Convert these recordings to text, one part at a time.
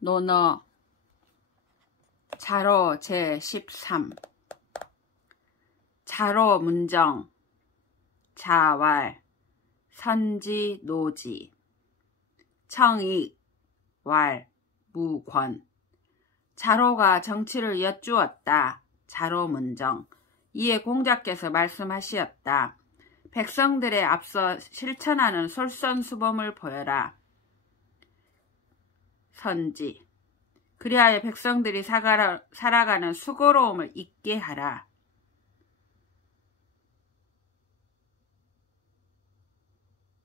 논어 자로 제13 자로 문정 자왈 선지 노지 청익 왈 무권 자로가 정치를 여쭈었다. 자로 문정 이에 공자께서 말씀하시었다. 백성들에 앞서 실천하는 솔선수범을 보여라. 선지 그리하여 백성들이 살아가는 수고로움을 잊게 하라.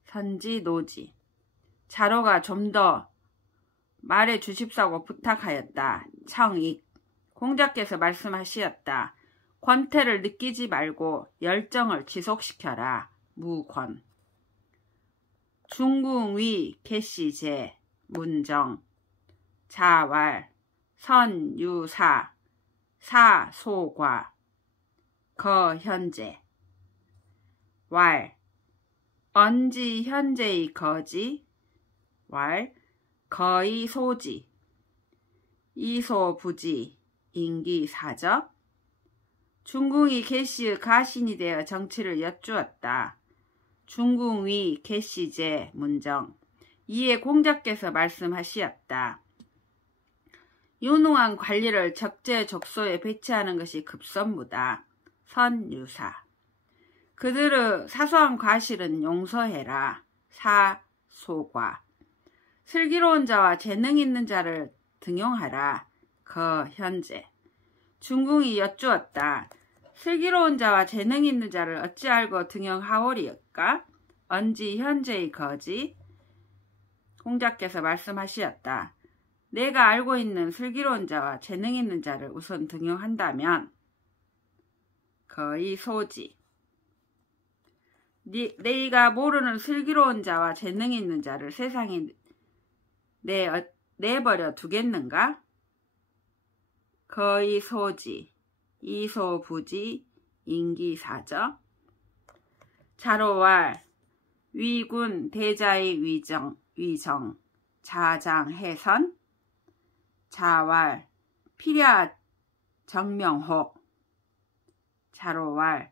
선지 노지 자로가 좀 더 말해 주십사고 부탁하였다. 청익 공자께서 말씀하시었다. 권태를 느끼지 말고 열정을 지속시켜라. 무권 중궁위 개시제 문정 자왈 선유사 사소과 거현재 왈 언지 현재의 거지 왈 거의 소지 이소부지 인기사적 중궁이 개시의 가신이 되어 정치를 여쭈었다. 중궁위 개시제 문정 이에 공자께서 말씀하시었다. 유능한 관리를 적재적소에 배치하는 것이 급선무다. 선유사 그들의 사소한 과실은 용서해라. 사소과 슬기로운 자와 재능 있는 자를 등용하라. 거현재 중궁이 여쭈었다. 슬기로운 자와 재능 있는 자를 어찌 알고 등용하오리까? 언지 현재의 거지 공자께서 말씀하시었다. 내가 알고 있는 슬기로운 자와 재능 있는 자를 우선 등용한다면 거의 소지 네가 모르는 슬기로운 자와 재능 있는 자를 세상에 내버려 두겠는가? 거의 소지 이소부지 인기사적 자로왈 위군 대자의 위정 자장해선 자왈 필야 정명혹 자로왈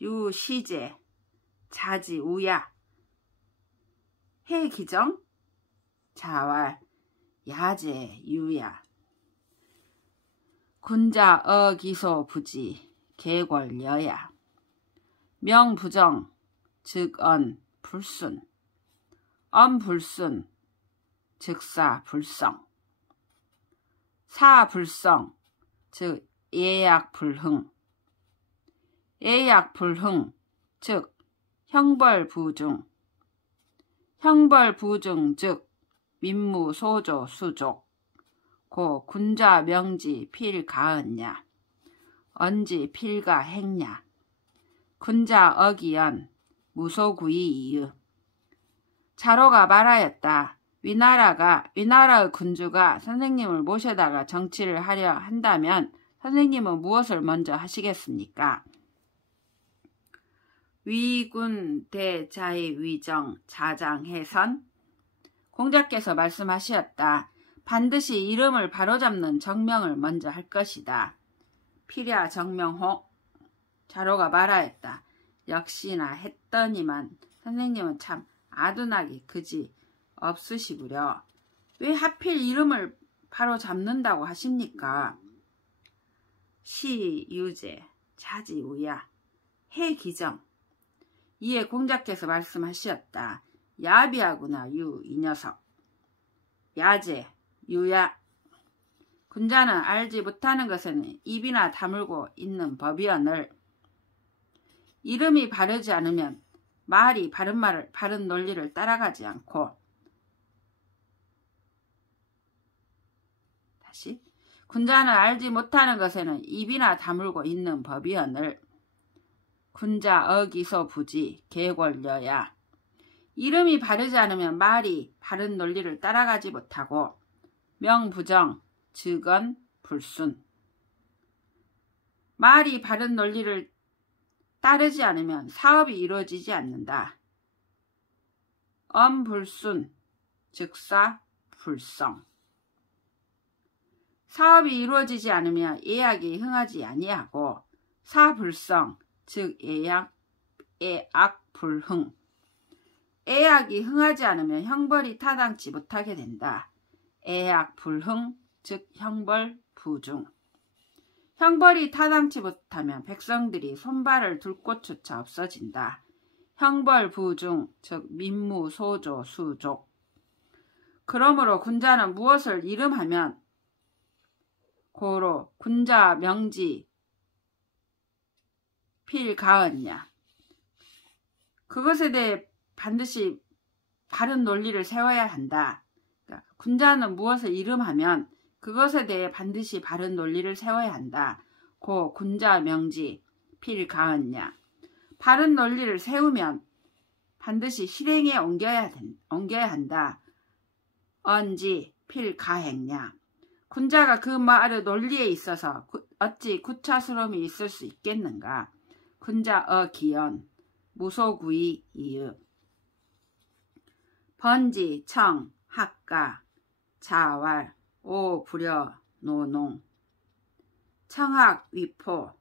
유시제 자지우야 해기정 자왈 야제 유야 군자 어기소 부지 개궐여야 명부정 즉 언 불순 엄불순 즉사 불성 사불성 즉 예약불흥 예약불흥 즉 형벌부중 형벌부중 즉 민무소조 수족 고 군자 명지 필가언냐 언지 필가 행냐 군자 어기연 무소구이 이유 자로가 말하였다. 위나라의 군주가 선생님을 모셔다가 정치를 하려 한다면 선생님은 무엇을 먼저 하시겠습니까? 위군 대자의 위정 자장해선 공자께서 말씀하시었다. 반드시 이름을 바로잡는 정명을 먼저 할 것이다. 필야 정명혹 자로가 말하였다. 역시나 했더니만 선생님은 참 아둔하기 그지 없으시구려. 왜 하필 이름을 바로잡는다고 하십니까? 시유제 자지우야 해기정 이에 공자께서 말씀하셨다. 야비하구나 이 녀석. 야제 유야 군자는 알지 못하는 것은 입이나 다물고 있는 법이언을 이름이 바르지 않으면 말이 바른 논리를 따라가지 않고 다시 군자는 알지 못하는 것에는 입이나 다물고 있는 법이언을 군자 어기소 부지 개궐여야 이름이 바르지 않으면 말이 바른 논리를 따라가지 못하고 명부정 즉언 불순 말이 바른 논리를 따르지 않으면 사업이 이루어지지 않는다. 엄불순 즉사 불성 사업이 이루어지지 않으면 예약이 흥하지 아니하고 사불성 즉 예약불흥 예약이 흥하지 않으면 형벌이 타당치 못하게 된다. 예약불흥 즉 형벌부중 형벌이 타당치 못하면 백성들이 손발을 둘 곳조차 없어진다. 형벌부중 즉 민무소조 수족 그러므로 군자는 무엇을 이름하면 고로 군자 명지 필가언냐 그것에 대해 반드시 바른 논리를 세워야 한다. 그러니까 군자는 무엇을 이름하면 그것에 대해 반드시 바른 논리를 세워야 한다. 고 군자 명지 필가언냐 바른 논리를 세우면 반드시 실행에 옮겨야 한다. 언지 필가행냐 군자가 그 말의 논리에 있어서 어찌 구차스러움이 있을 수 있겠는가. 군자 기연 무소구이 이읍 번지 청 학가 자왈 오 불여 노농 청학 위포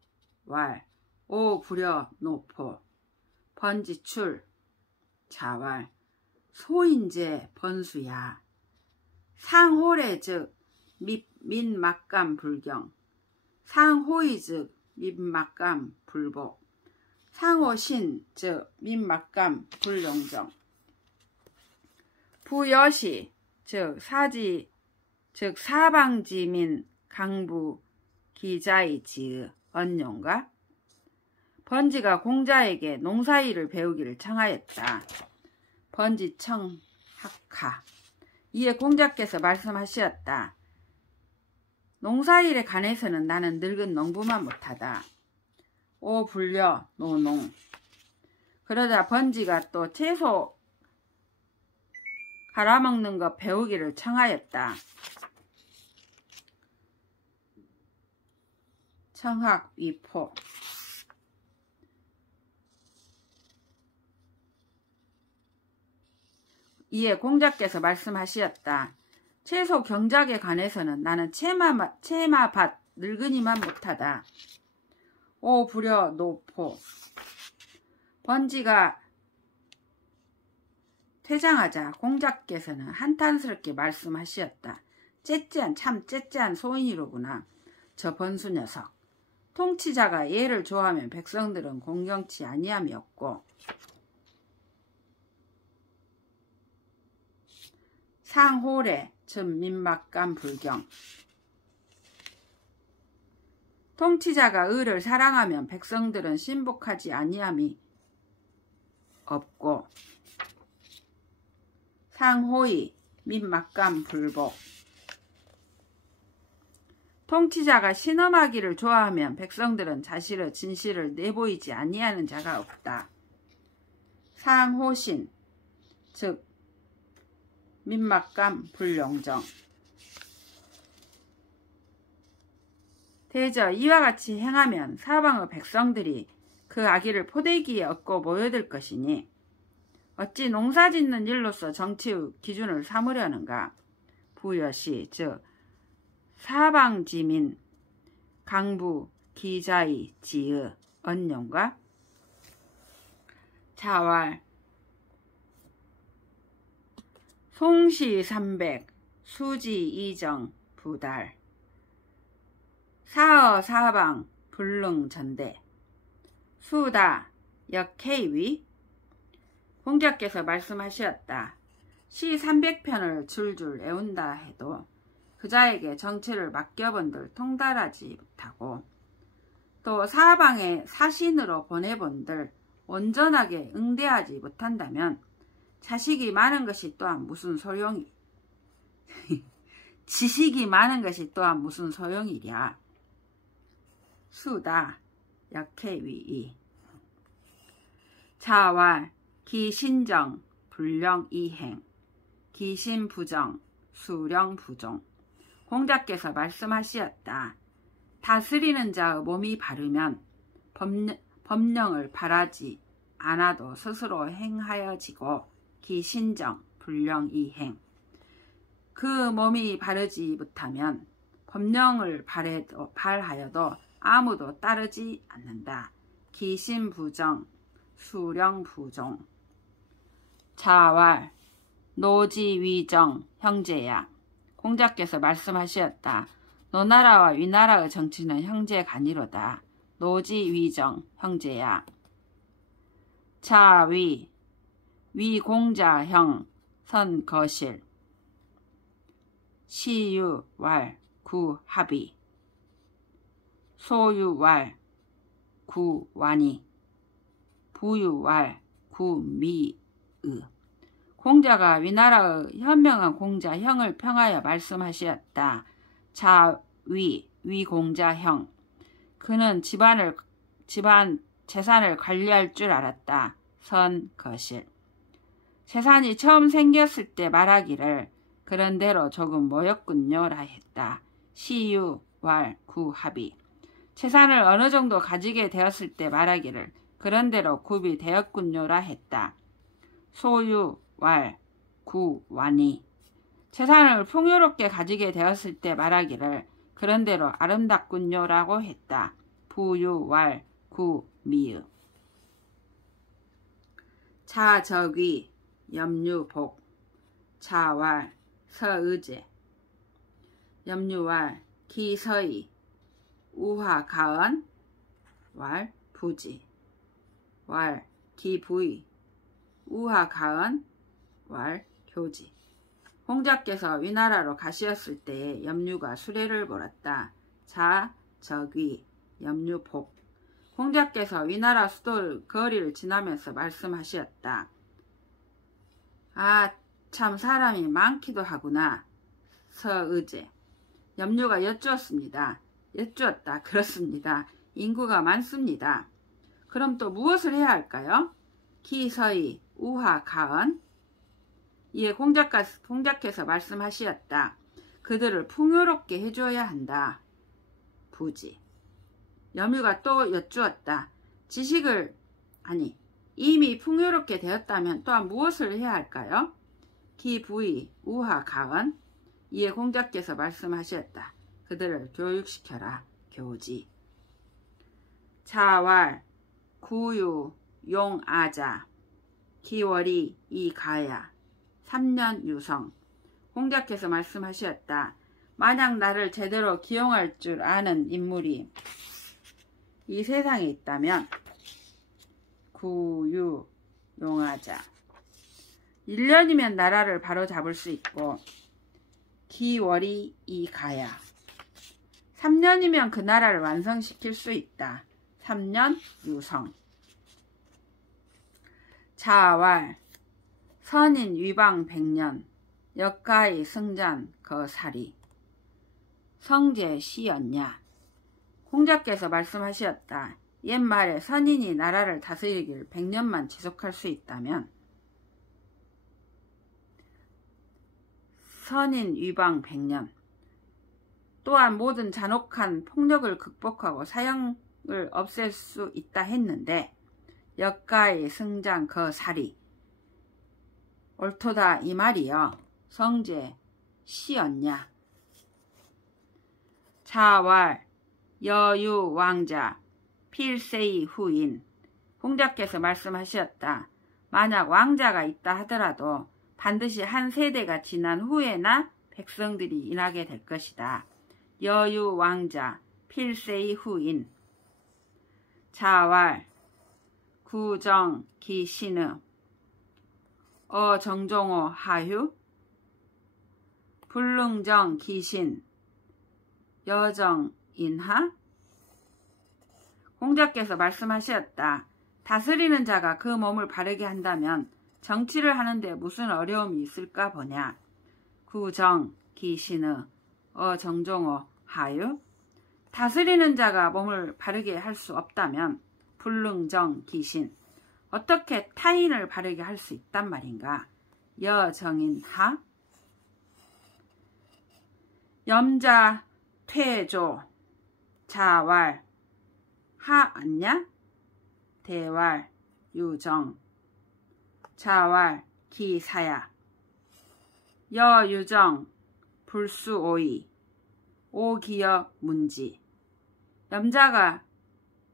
왈 오 불여 노포 번지출 자왈 소인제 번수야 상호래 즉 민막감 불경 상호이 즉 민막감 불복 상호신 즉 민막감 불용정 부여시 즉 사지 즉 사방지민 강부 기자의 지의 언용가 번지가 공자에게 농사일을 배우기를 청하였다. 번지청 학하 이에 공자께서 말씀하시었다. 농사일에 관해서는 나는 늙은 농부만 못하다. 오 불려 노농 그러자 번지가 또 채소 갈아먹는 것 배우기를 청하였다. 청학 위포 이에 공자께서 말씀하시었다. 채소 경작에 관해서는 나는 채마밭 늙은이만 못하다. 오 불여 노포 번지가 퇴장하자 공자께서는 한탄스럽게 말씀하시었다. 참 째째한 소인이로구나. 저 번수 녀석. 통치자가 예를 좋아하면 백성들은 공경치 아니함이 없고 상호래 즉 민막감 불경 통치자가 의를 사랑하면 백성들은 신복하지 아니함이 없고 상호이 민막감 불복 통치자가 신음하기를 좋아하면 백성들은 자신의 진실을 내보이지 아니하는 자가 없다. 상호신 즉 민막감 불용정 대저 이와 같이 행하면 사방의 백성들이 그 악의를 포대기에 얻고 모여들 것이니 어찌 농사짓는 일로서 정치의 기준을 삼으려는가. 부여시 즉 사방지민 강부 기자의 지의 언용가 자왈 송시 300 수지 이정 부달 사어 사방 불능 전대 수다 역해위 공자께서 말씀하셨다. 시 300편을 줄줄 애운다 해도 그자에게 정치를 맡겨본들 통달하지 못하고 또 사방에 사신으로 보내본들 온전하게 응대하지 못한다면 자식이 많은 것이 또한 무슨 소용이 지식이 많은 것이 또한 무슨 소용이랴. 수다 역해위이 자왈 기신정 불령이행 기신부정 수령부종 공자께서 말씀하시었다. 다스리는 자의 몸이 바르면 법령을 바라지 않아도 스스로 행하여지고 기신정 불령이행 그 몸이 바르지 못하면 법령을 발하여도 아무도 따르지 않는다. 기신부정, 수령부종. 자왈, 노지위정, 형제야. 공자께서 말씀하셨다. 노나라와 위나라의 정치는 형제 간이로다. 노지위정, 형제야. 자위, 위공자형, 선거실. 시유왈, 구합이. 소유왈, 구완이. 부유왈, 구미의. 공자가 위나라의 현명한 공자 형을 평하여 말씀하셨다. 자위, 위공자형. 그는 집안 재산을 관리할 줄 알았다. 선거실. 재산이 처음 생겼을 때 말하기를 그런대로 조금 모였군요라 했다. 시유왈, 구합이. 재산을 어느 정도 가지게 되었을 때 말하기를 그런대로 굽이 되었군요라 했다. 소유왈, 구완이. 재산을 풍요롭게 가지게 되었을 때 말하기를 그런대로 아름답군요라고 했다. 부유왈, 구미의. 자적위, 염류복. 자왈, 서의제. 염류왈, 기서이. 우화가언, 왈, 부지. 왈, 기부이. 우화가언, 왈, 교지. 공자께서 위나라로 가시었을 때에 염류가 수레를 몰았다. 자적위, 염류복. 공자께서 위나라 수도 거리를 지나면서 말씀하셨다. 아, 참 사람이 많기도 하구나. 서의제. 염류가 여쭈었습니다. 여쭈었다. 그렇습니다. 인구가 많습니다. 그럼 또 무엇을 해야 할까요? 기서이, 우화가언. 이에 공자께서 말씀하셨다. 그들을 풍요롭게 해줘야 한다. 부지. 염류가 또 여쭈었다. 이미 풍요롭게 되었다면 또한 무엇을 해야 할까요? 기부이, 우화가언. 이에 공자께서 말씀하셨다. 그들을 교육시켜라. 교지. 자왈, 구유, 용아자. 기월이, 이가야. 3년 유성. 공자께서 말씀하셨다. 만약 나를 제대로 기용할 줄 아는 인물이 이 세상에 있다면 구유, 용아자. 1년이면 나라를 바로 잡을 수 있고 기월이, 이가야. 3년이면 그 나라를 완성시킬 수 있다. 3년 유성. 자왈, 선인 위방 100년. 역가의 승잔 거사리. 성제 시였냐. 공자께서 말씀하셨다. 옛말에 선인이 나라를 다스리길 100년만 지속할 수 있다면 선인 위방 100년. 또한 모든 잔혹한 폭력을 극복하고 사형을 없앨 수 있다 했는데 역가의 승장 거사리. 옳도다 이 말이여. 성제 시였냐. 자왈, 여유 왕자. 필세의 후인. 공자께서 말씀하셨다. 만약 왕자가 있다 하더라도 반드시 한 세대가 지난 후에나 백성들이 인하게 될 것이다. 여유 왕자, 필세의 후인. 자왈, 구정 기신의. 정종호 하휴. 불능정 기신. 여정 인하. 공자께서 말씀하셨다. 다스리는 자가 그 몸을 바르게 한다면 정치를 하는데 무슨 어려움이 있을까 보냐. 구정 기신의. 정종호 하유. 다스리는 자가 몸을 바르게 할 수 없다면 불능정 기신. 어떻게 타인을 바르게 할 수 있단 말인가. 여정인하. 염자 퇴조. 자왈, 하았냐. 대왈, 유정. 자왈, 기사야. 여유정, 불수오이. 오기여 문지. 염자가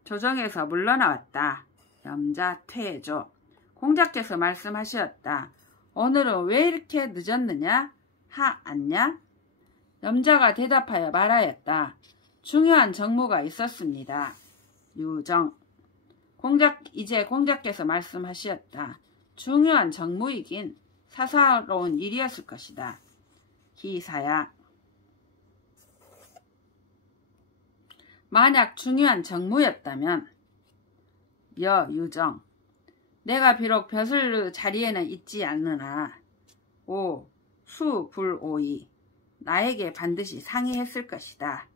조정에서 물러나왔다. 염자 퇴조. 공자께서 말씀하셨다. 오늘은 왜 이렇게 늦었느냐? 않냐? 염자가 대답하여 말하였다. 중요한 정무가 있었습니다. 유정. 이제 공자께서 말씀하셨다. 중요한 정무이긴 사사로운 일이었을 것이다. 기사야. 만약 중요한 정무였다면 유정. 내가 비록 벼슬 자리에는 있지 않으나 수불오이. 나에게 반드시 상의했을 것이다.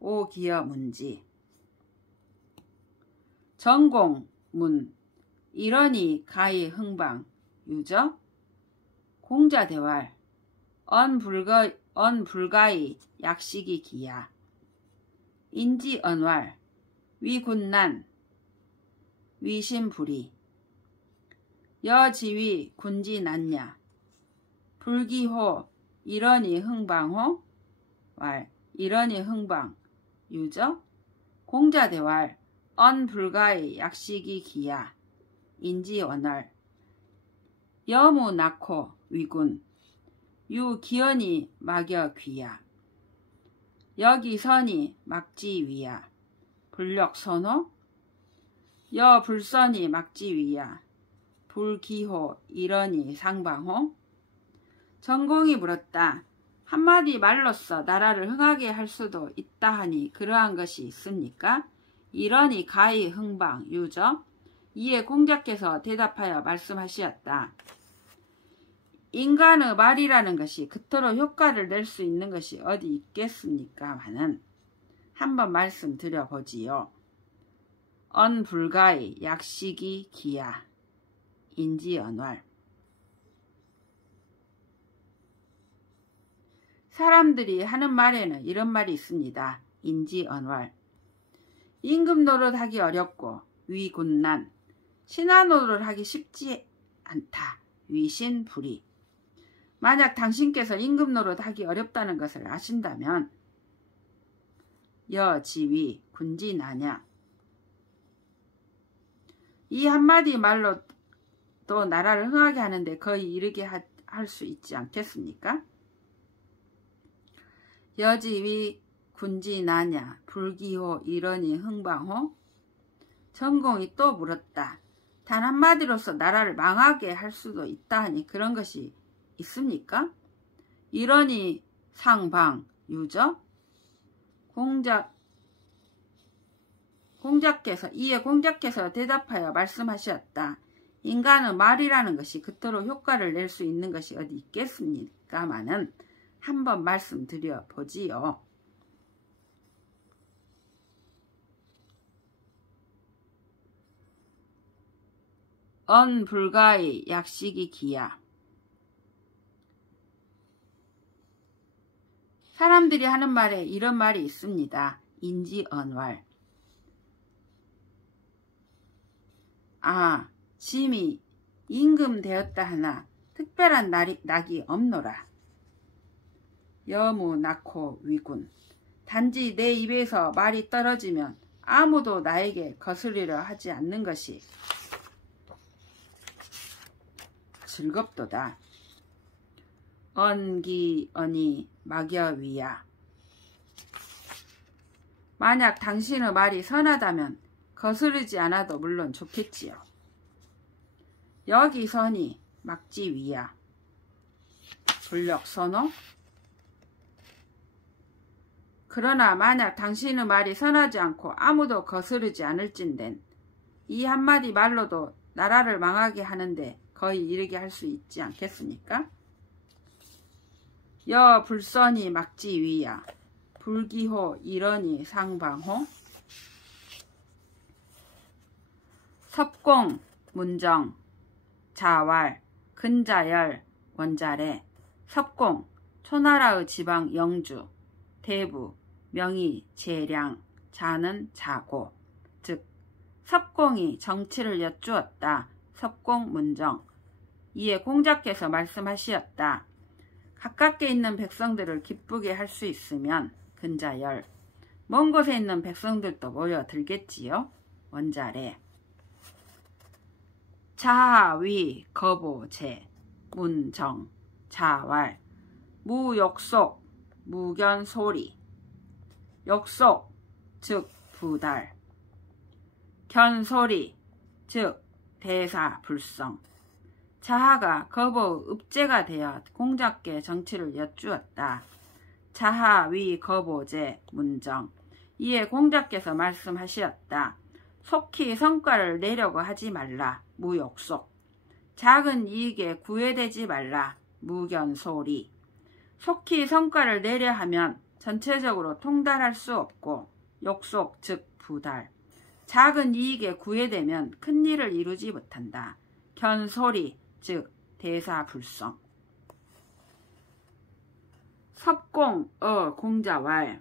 오기여 문지. 전공 문. 이러니 가히 흥방. 유저. 공자대왈. 언불가히 약식이 기야. 인지언왈. 위군난. 위신불이. 여지위 군지난냐. 불기호. 이러니 흥방호. 이러니 흥방. 유저. 공자대왈. 언불가히 약식이 기야. 인지언왈. 여무 낳고 위군. 유기연이 막여 귀야. 여기선이 막지위야. 불력선호. 여불선이 막지위야. 불기호. 이러니 상방호. 전공이 물었다. 한마디 말로써 나라를 흥하게 할 수도 있다 하니 그러한 것이 있습니까? 이러니 가히 흥방. 유저. 이에 공자께서 대답하여 말씀하시었다. 인간의 말이라는 것이 그토록 효과를 낼 수 있는 것이 어디 있겠습니까마는 한번 말씀드려보지요. 언불가히 약식이 기야. 인지언왈. 사람들이 하는 말에는 이런 말이 있습니다. 인지언왈. 임금 노릇하기 어렵고 위군난. 신하 노릇하기 쉽지 않다. 위신불이. 만약 당신께서 임금 노릇하기 어렵다는 것을 아신다면 여지위 군지나냐. 이 한마디 말로 또 나라를 흥하게 하는데 거의 이르게 할 수 있지 않겠습니까? 여지위 군지나냐. 불기호. 이러니 흥방호. 전공이 또 물었다. 단 한마디로서 나라를 망하게 할 수도 있다 하니 그런 것이 있습니까? 이러니 상방. 유저. 이에 공자께서 대답하여 말씀하셨다. 인간의 말이라는 것이 그토록 효과를 낼 수 있는 것이 어디 있겠습니까마는 한번 말씀드려 보지요. 언불가히 약식이 기야. 사람들이 하는 말에 이런 말이 있습니다. 인지언왈. 짐이 임금되었다 하나 특별한 낙이 없노라. 여무 낳고 위군. 단지 내 입에서 말이 떨어지면 아무도 나에게 거스리려 하지 않는 것이 즐겁도다. 언기 막여 위야. 만약 당신의 말이 선하다면 거스르지 않아도 물론 좋겠지요. 여기선이 막지 위야. 불력선호. 그러나 만약 당신의 말이 선하지 않고 아무도 거스르지 않을진된 이 한마디 말로도 나라를 망하게 하는데 거의 이르게 할 수 있지 않겠습니까? 여불선이 막지 위야. 불기호. 이러니 상방호. 섭공 문정. 자왈. 근자열. 원자래. 섭공. 초나라의 지방 영주. 대부. 명의 재량. 자는 자고. 즉 섭공이 정치를 여쭈었다. 섭공 문정. 이에 공자께서 말씀하시었다. 가깝게 있는 백성들을 기쁘게 할 수 있으면 근자열. 먼 곳에 있는 백성들도 모여들겠지요. 원자래. 자위 거보제 문정 자왈 무욕속 무견소리. 욕속 즉 부달, 견소리 즉 대사불성. 자하가 거보의 읍제가 되어 공자께 정치를 여쭈었다. 자하 위 거보제 문정. 이에 공자께서 말씀하시었다. 속히 성과를 내려고 하지 말라. 무욕속. 작은 이익에 구애되지 말라. 무견소리. 속히 성과를 내려 하면 전체적으로 통달할 수 없고, 욕속 즉 부달. 작은 이익에 구애되면 큰 일을 이루지 못한다. 견소리 즉 대사불성. 섭공어 공자왈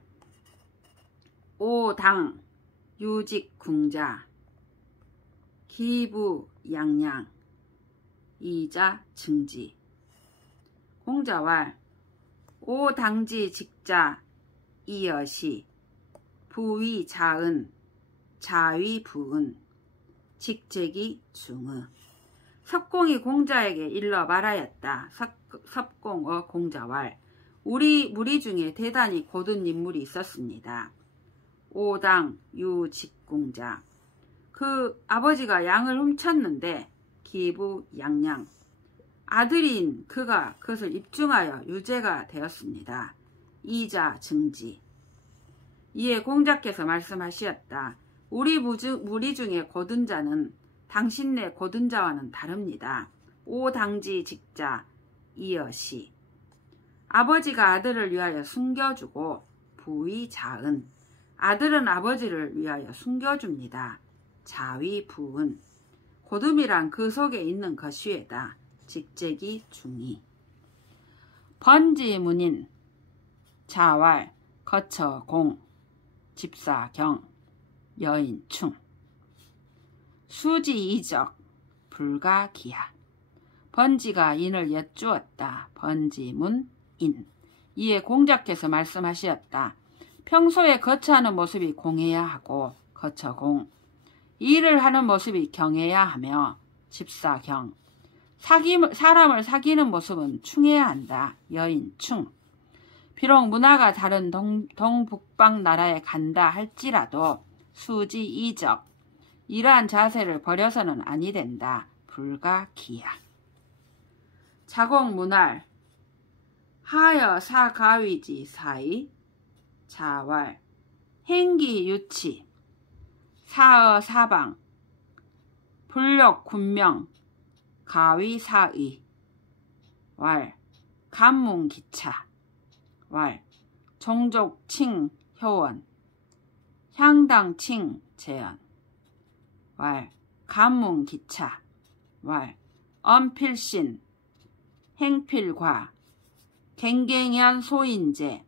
오당 유직궁자 기부양양 이자 증지. 공자왈 오당지 직자 이여시 부위 자은 자위 부은 직제기 중의. 섭공이 공자에게 일러 말하였다. 섭공어 공자왈 우리 무리 중에 대단히 고든 인물이 있었습니다. 오당 유직궁자. 그 아버지가 양을 훔쳤는데 기부 양양. 아들인 그가 그것을 입증하여 유죄가 되었습니다. 이자 증지. 이에 공자께서 말씀하시었다. 우리 무리 중에 고든 자는 당신네 고든 자와는 다릅니다. 오당지 직자 이여시. 아버지가 아들을 위하여 숨겨주고 부위 자은. 아들은 아버지를 위하여 숨겨줍니다. 자위 부은. 고듬이란 그 속에 있는 것이외다. 직제기 중이. 번지문인 자왈 거처공 집사경 여인충. 수지이적 불가기야. 번지가 인을 여쭈었다. 번지문 인. 이에 공자께서 말씀하시었다. 평소에 거처하는 모습이 공해야 하고 거처공. 일을 하는 모습이 경해야 하며 집사경. 사람을 사귀는 모습은 충해야 한다. 여인충. 비록 문화가 다른 동북방 나라에 간다 할지라도 수지이적. 이러한 자세를 버려서는 아니 된다. 불가기야. 자공문활 하여 사가위지 사이 자왈 행기유치 사어 사방 불력 군명 가위사의 왈 간문기차 왈 종족칭 효원 향당칭 재현 왈 간문기차 왈 엄필신 행필과 갱갱연 소인제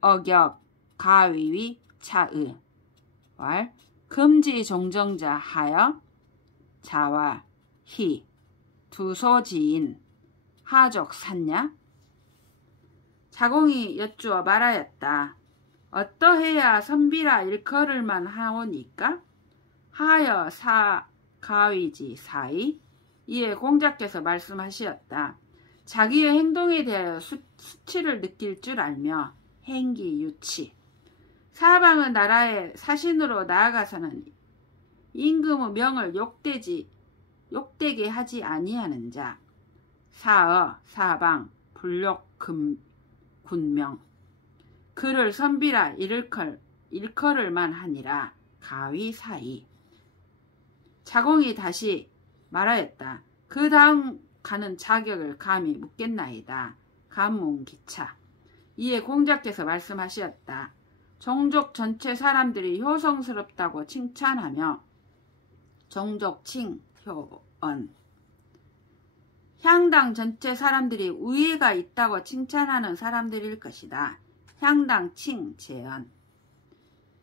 어격 가위위 차의 왈 금지 종정자 하여 자와 희 두소지인 하족 샀냐. 자공이 여쭈어 말하였다. 어떠해야 선비라 일컬을만 하오니까. 하여 사 가위지 사이. 이에 공자께서 말씀하시었다. 자기의 행동에 대하여 수치를 느낄 줄 알며 행기유치. 사방의 나라에 사신으로 나아가서는 임금의 명을 욕되게 하지 아니하는 자. 사어 사방 불욕 군명. 그를 선비라 일컬을만 하니라. 가위사이. 자공이 다시 말하였다. 그 다음 가는 자격을 감히 묻겠나이다. 간문기차. 이에 공자께서 말씀하시었다. 종족 전체 사람들이 효성스럽다고 칭찬하며 종족칭 효언. 향당 전체 사람들이 우애가 있다고 칭찬하는 사람들일 것이다. 향당칭 재언.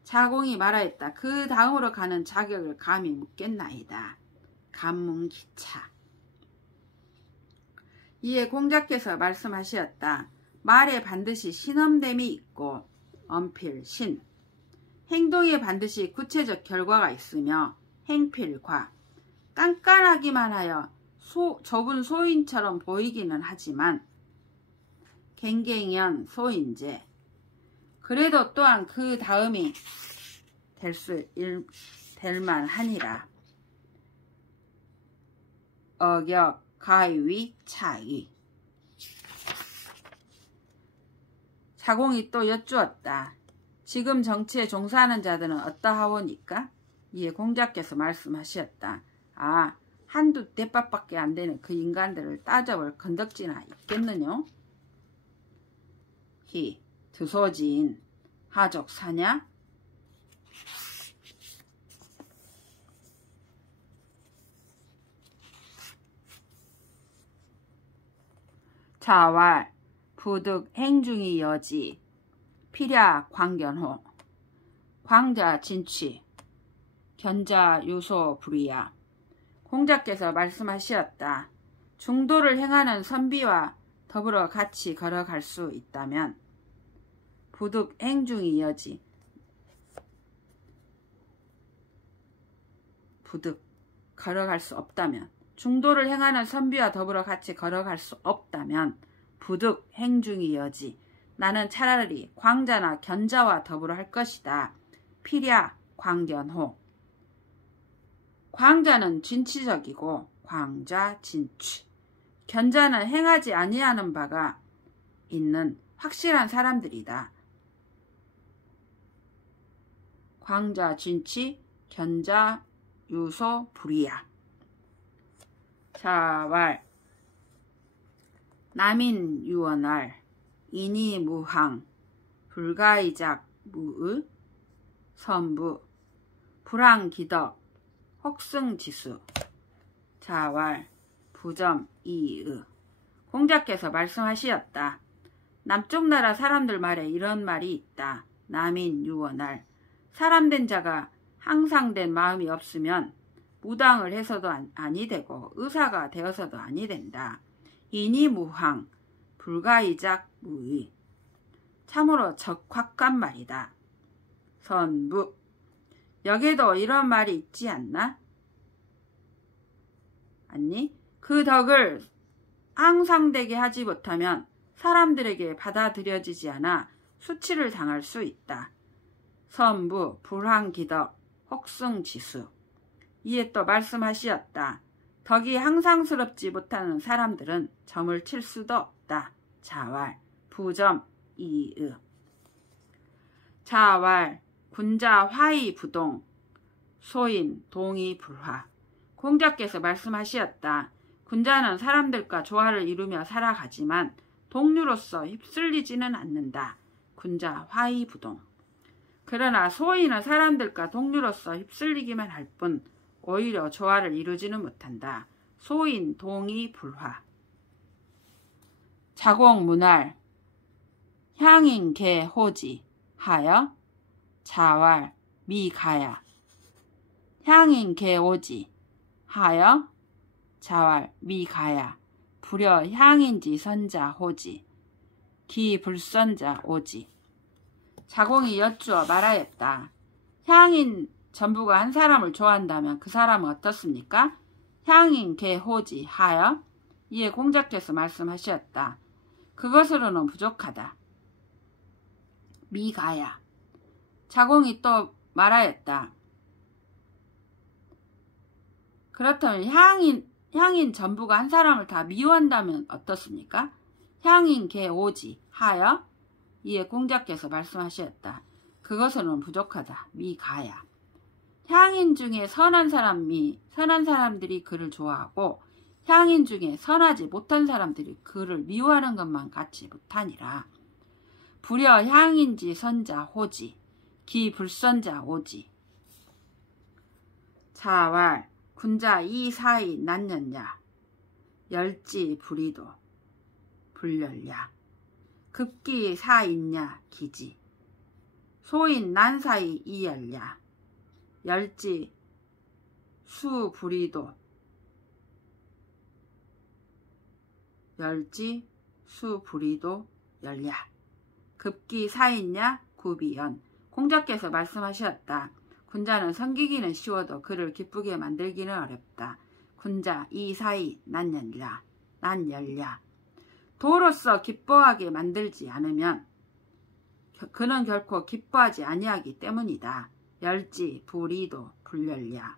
자공이 말하였다. 그 다음으로 가는 자격을 감히 묻겠나이다. 간문기차. 이에 공자께서 말씀하시었다. 말에 반드시 신엄됨이 있고 언필, 신. 행동에 반드시 구체적 결과가 있으며 행필과 깐깐하기만 하여 좁은 소인처럼 보이기는 하지만 갱갱연 소인제. 그래도 또한 그 다음이 될 만하니라. 어격, 가위, 차위. 자공이 또 여쭈었다. 지금 정치에 종사하는 자들은 어떠하오니까? 이에 공자께서 말씀하셨다. 아, 한두 대밥밖에 안 되는 그 인간들을 따져볼 건덕지나 있겠느뇨? 히, 드소지인, 하족 사냐? 자왈, 부득 행중이 여지, 필야 광견호, 광자 진취, 견자 유소 불이야. 공자께서 말씀하시었다. 중도를 행하는 선비와 더불어 같이 걸어갈 수 있다면 부득 행중이 여지, 부득 걸어갈 수 없다면, 중도를 행하는 선비와 더불어 같이 걸어갈 수 없다면 부득 행중이 여지, 나는 차라리 광자나 견자와 더불어 할 것이다. 필야 광견호. 광자는 진취적이고 광자 진취, 견자는 행하지 아니하는 바가 있는 확실한 사람들이다. 광자 진취, 견자 유소 불이야. 자왈, 남인 유언할, 인이 무항, 불가이작 무의, 선부, 불황기덕, 혹승지수. 자왈, 부점 이의. 공자께서 말씀하시었다. 남쪽 나라 사람들 말에 이런 말이 있다. 남인 유언할, 사람된 자가 항상된 마음이 없으면 무당을 해서도 아니 되고 의사가 되어서도 아니 된다. 인이 무황, 불가이작 무의. 참으로 적확한 말이다. 선부, 여기도 이런 말이 있지 않나? 아니, 그 덕을 항상되게 하지 못하면 사람들에게 받아들여지지 않아 수치를 당할 수 있다. 선부, 불황기덕, 혹승지수. 이에 또 말씀하시었다. 덕이 항상스럽지 못하는 사람들은 점을 칠 수도 없다. 자왈, 부점 이의. 자왈, 군자 화의 부동, 소인 동의 불화. 공자께서 말씀하시었다. 군자는 사람들과 조화를 이루며 살아가지만 동류로서 휩쓸리지는 않는다. 군자 화의 부동. 그러나 소인은 사람들과 동류로서 휩쓸리기만 할 뿐 오히려 조화를 이루지는 못한다. 소인 동의 불화. 자공문할, 향인 개 호지 하여 자왈 미가야. 향인 개 오지 하여 자왈 미가야. 불여 향인지 선자 호지, 기 불선자 오지. 자공이 여쭈어 말하였다. 향인 전부가 한 사람을 좋아한다면 그 사람은 어떻습니까? 향인 개 호지 하여. 이에 공자께서 말씀하셨다. 그것으로는 부족하다. 미가야. 자공이 또 말하였다. 그렇다면 향인 전부가 한 사람을 다 미워한다면 어떻습니까? 향인 개 오지 하여. 이에 공자께서 말씀하셨다. 그것으로는 부족하다. 미가야. 향인 중에 선한 사람들이 그를 좋아하고 향인 중에 선하지 못한 사람들이 그를 미워하는 것만 같이 못하니라. 불여 향인지 선자 호지, 기 불선자 오지. 자왈, 군자 이 사이 난년야, 열지 불이도 불열야. 급기 사있냐 기지, 소인 난 사이 이열야, 열지 수 불이도, 열지 수 불이도 열야. 급기 사있냐 구비연. 공자께서 말씀하셨다. 군자는 섬기기는 쉬워도 그를 기쁘게 만들기는 어렵다. 군자 이 사이 난 열랴. 도로서 기뻐하게 만들지 않으면 그는 결코 기뻐하지 아니하기 때문이다. 열지 불이도 불열랴.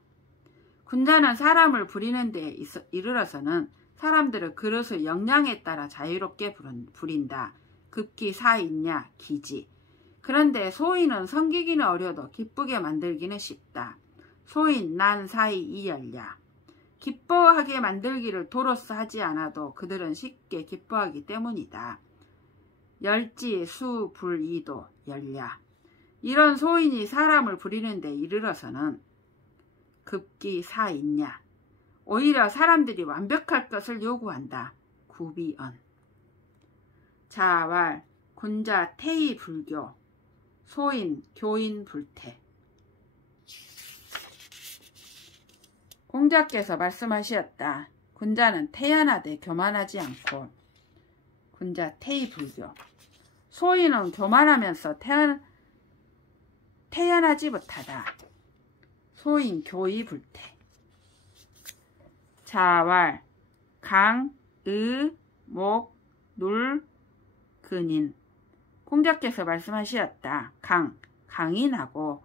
군자는 사람을 부리는 데 이르러서는 사람들의 그릇의 역량에 따라 자유롭게 부린다. 급기 사있냐 기지. 그런데 소인은 섬기기는 어려도 기쁘게 만들기는 쉽다. 소인 난 사이 이열랴. 기뻐하게 만들기를 도로서 하지 않아도 그들은 쉽게 기뻐하기 때문이다. 열지 수 불이도 열랴. 이런 소인이 사람을 부리는 데 이르러서는 급기 사있냐. 오히려 사람들이 완벽할 것을 요구한다. 구비언. 자왈 군자 태이 불교. 소인 교인 불태. 공자께서 말씀하셨다. 군자는 태연하되 교만하지 않고. 군자 태이 불교. 소인은 교만하면서 태연하지 못하다. 소인 교이 불태. 자왈 강, 의, 목, 눌, 근인. 공자께서 말씀하셨다. 강인하고,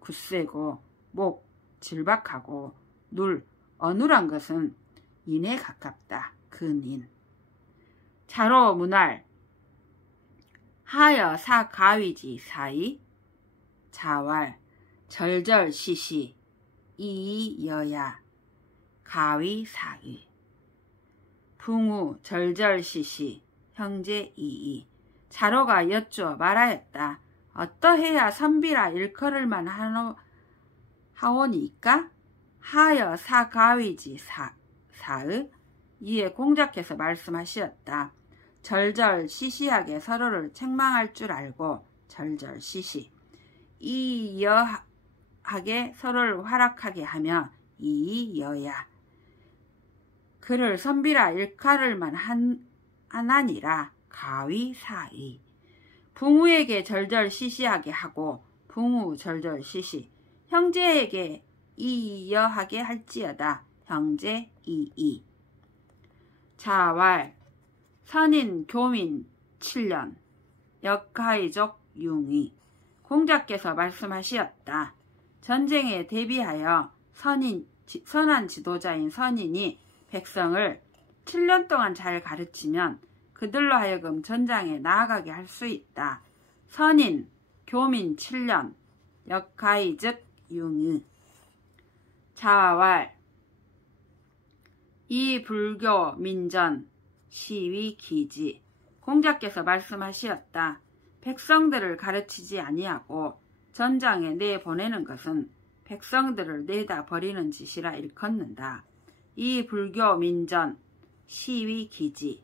굳세고, 목, 질박하고, 눌, 어눌한 것은 인에 가깝다. 근인. 자로 문할. 하여 사가위지 사이. 자왈 절절시시 이여야 가위 사위. 붕우 절절시시 형제 이이. 자로가 여쭈어 말하였다. 어떠해야 선비라 일컬을만 하오니까? 하여 사가위지 사의. 이에 공자께서 말씀하셨다. 절절시시하게 서로를 책망할 줄 알고 절절시시. 이여하게 서로를 활락하게 하며 이여야. 그를 선비라 일컬을만 하나니라. 가위 사의. 붕우에게 절절시시하게 하고 붕우 절절시시. 형제에게 이여하게 할지어다. 형제 이이. 자왈 선인 교민 7년 역하이족 융이. 공자께서 말씀하시었다. 전쟁에 대비하여 선한 지도자인 선인이 백성을 7년 동안 잘 가르치면 그들로 하여금 전장에 나아가게 할 수 있다. 선인, 교민 7년, 역하이 즉 융의. 자왈 이 불교 민전 시위 기지. 공자께서 말씀하시었다. 백성들을 가르치지 아니하고 전장에 내보내는 것은 백성들을 내다 버리는 짓이라 일컫는다. 이 불교 민전 시위 기지.